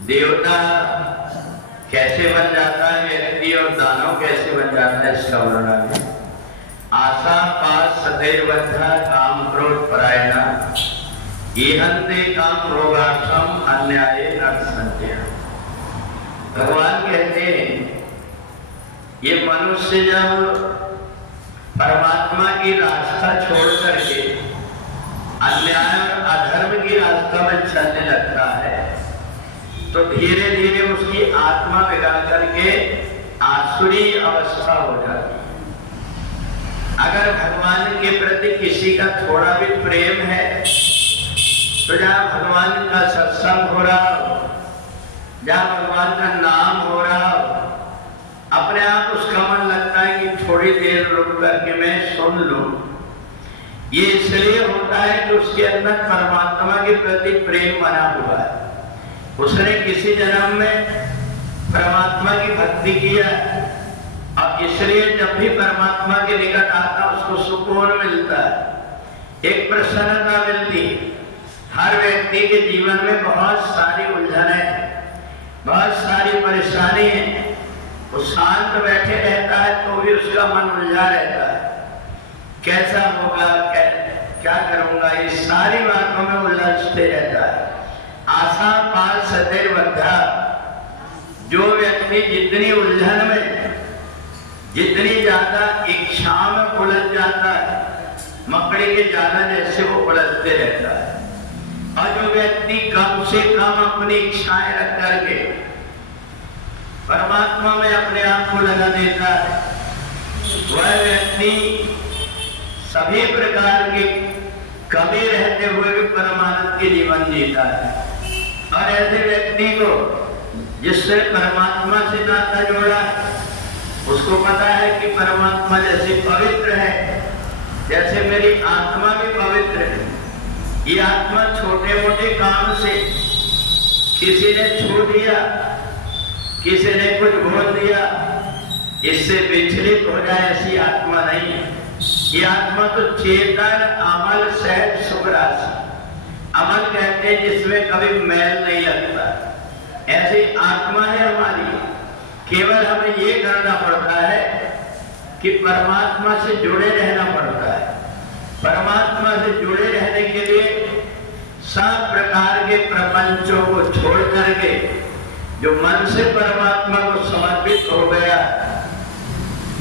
देवता कैसे बन जाता है व्यक्ति और दानव कैसे बन जाता है इसका वर्णन है। आशा पास सदैवधा काम क्रोध परायणा इहंते काम रोगाक्षम अन्याय नरसंत्या। भगवान कहते हैं ये मनुष्य जब परमात्मा की रास्ता छोड़ करके अन्याय और अधर्म की रास्ता में चलने लगता है तो धीरे धीरे उसकी आत्मा बिगड़ करके आसुरी अवस्था हो जाती है। अगर भगवान के प्रति किसी का थोड़ा भी प्रेम है तो जहाँ भगवान का सत्संग हो रहा हो, जहाँ भगवान का नाम हो रहा हो, अपने आप उसका मन लगता है कि थोड़ी देर रुक करके मैं सुन लूं। ये इसलिए होता है कि उसके अंदर परमात्मा के प्रति प्रेम बना हुआ है। उसने किसी जन्म में परमात्मा की भक्ति किया और इसलिए जब भी परमात्मा के निकट आता उसको सुकून मिलता है, एक प्रसन्नता मिलती। हर व्यक्ति के जीवन में बहुत सारी उलझनें, बहुत सारी परेशानी है। वो शांत बैठे रहता है तो भी उसका मन उलझा रहता है, कैसा होगा, क्या करूंगा, ये सारी बातों में उलझते रहता है। आशा पाल सदैव बद्धा। जो व्यक्ति जितनी उलझन में, जितनी ज्यादा इच्छा में उलझ जाता है, मकड़ी के जाला जैसे वो उलझते रहता है। और जो व्यक्ति कम से कम अपनी इच्छाएं रख करके परमात्मा में अपने आप को लगा देता है, वह व्यक्ति सभी प्रकार की कमी रहते हुए भी परमानंद के जीवन जीता है। और ऐसे व्यक्ति को जिससे परमात्मा से नाता जोड़ा है, उसको पता है कि परमात्मा जैसे पवित्र है, जैसे मेरी आत्मा भी पवित्र है। ये आत्मा छोटे मोटे काम से किसी ने छू दिया, किसी ने कुछ बोल दिया, इससे विचलित हो जाए ऐसी आत्मा नहीं है। ये आत्मा तो चेतन अमल सहज सुखराशि, अमल कहते हैं जिसमें कभी मैल नहीं लगता, ऐसी आत्मा है हमारी। केवल हमें ये करना पड़ता है कि परमात्मा से जुड़े रहना पड़ता है। परमात्मा से जुड़े रहने के लिए सब प्रकार के प्रपंचों को छोड़ करके जो मन से परमात्मा को समर्पित हो गया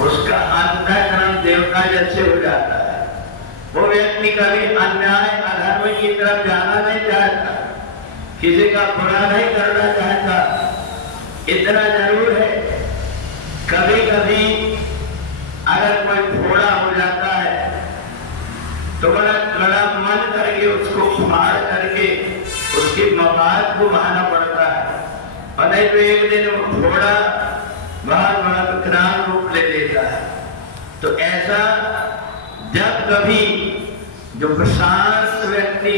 उसका अंतःकरण देवता जैसे हो जाता है। वो व्यक्ति कभी अन्याय अधर्म की तरफ जाना नहीं चाहता, किसी का बुरा नहीं करना चाहता। इतना जरूर है कभी कभी अगर कोई थोड़ा हो जाता है तो बड़ा कड़ा मन करके उसको फाड़ करके उसकी मवाद को बहाना पड़ता है, और नहीं तो एक दिन वो थोड़ा बहुत बड़ा विकराल रूप ले लेता है। तो ऐसा जब कभी जो प्रशांत व्यक्ति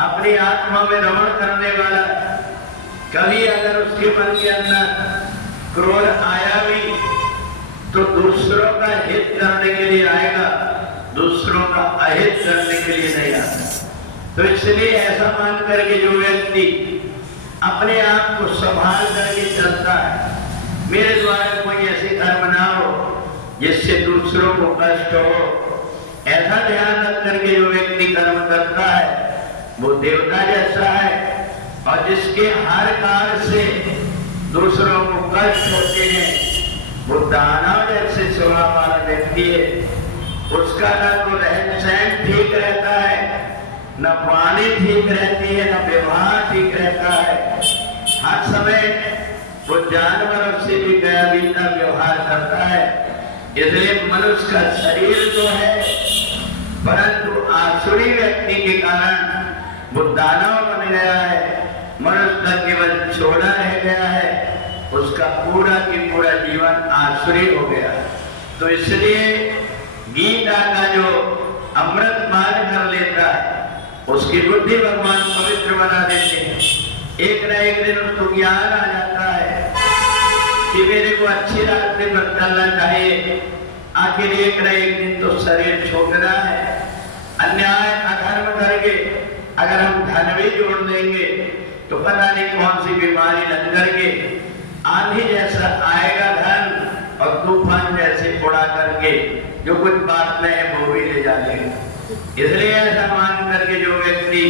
अपनी आत्मा में रमण करने वाला, कभी अगर उसके मन के अंदर क्रोध आया भी तो दूसरों का हित करने के लिए आएगा, दूसरों का अहित करने के लिए नहीं आता। तो इसलिए ऐसा मान करके जो व्यक्ति अपने आप को संभाल करके चलता है, मेरे द्वारा कोई ऐसे कर्म ना हो जिससे दूसरों को कष्ट हो, ऐसा ध्यान रख करके जो व्यक्ति कर्म करता है वो देवता जैसा है। और जिसके हर कार्य से दूसरों को कष्ट होते हैं वो दानव जैसे स्वभाव वाला व्यक्ति है। उसका न तो रहन सहन ठीक रहता है, न वाणी ठीक रहती है, न व्यवहार ठीक रहता है। हर समय वो जानवरों से भी गया बीता व्यवहार करता है। इसलिए मनुष्य का शरीर तो है, परंतु आसुरी व्यक्ति के कारण वो दानव बन गया है। मनुष्य का केवल छोड़ा रह गया है, उसका पूरा की पूरा जीवन आसुरी हो गया। तो इसलिए गीता का जो अमृत पान कर लेता है उसकी बुद्धि भगवान पवित्र बना देते हैं। एक न एक दिन उसको ज्ञान आ जाता है कि मेरे को अच्छी रास्ते पर चलना चाहिए। आखिर एक न एक दिन तो शरीर छोड़ना है। अन्याय अधर्म करके अगर हम धन भी जोड़ देंगे तो पता नहीं कौन सी बीमारी लग करके आंधी जैसा आएगा धन और तूफान जैसे उड़ा करके जो कुछ बात में है वो भी ले जाएगा। इसलिए ऐसा मान करके जो व्यक्ति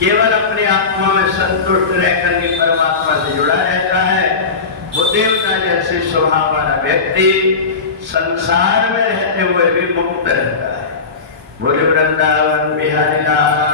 केवल अपने आत्मा में संतुष्ट रह करके परमात्मा से जुड़ा रहता है, वो देवता जैसे स्वभाव वाला व्यक्ति संसार में रहते हुए भी मुक्त रहता है। बोले वृंदावन बिहारी लाल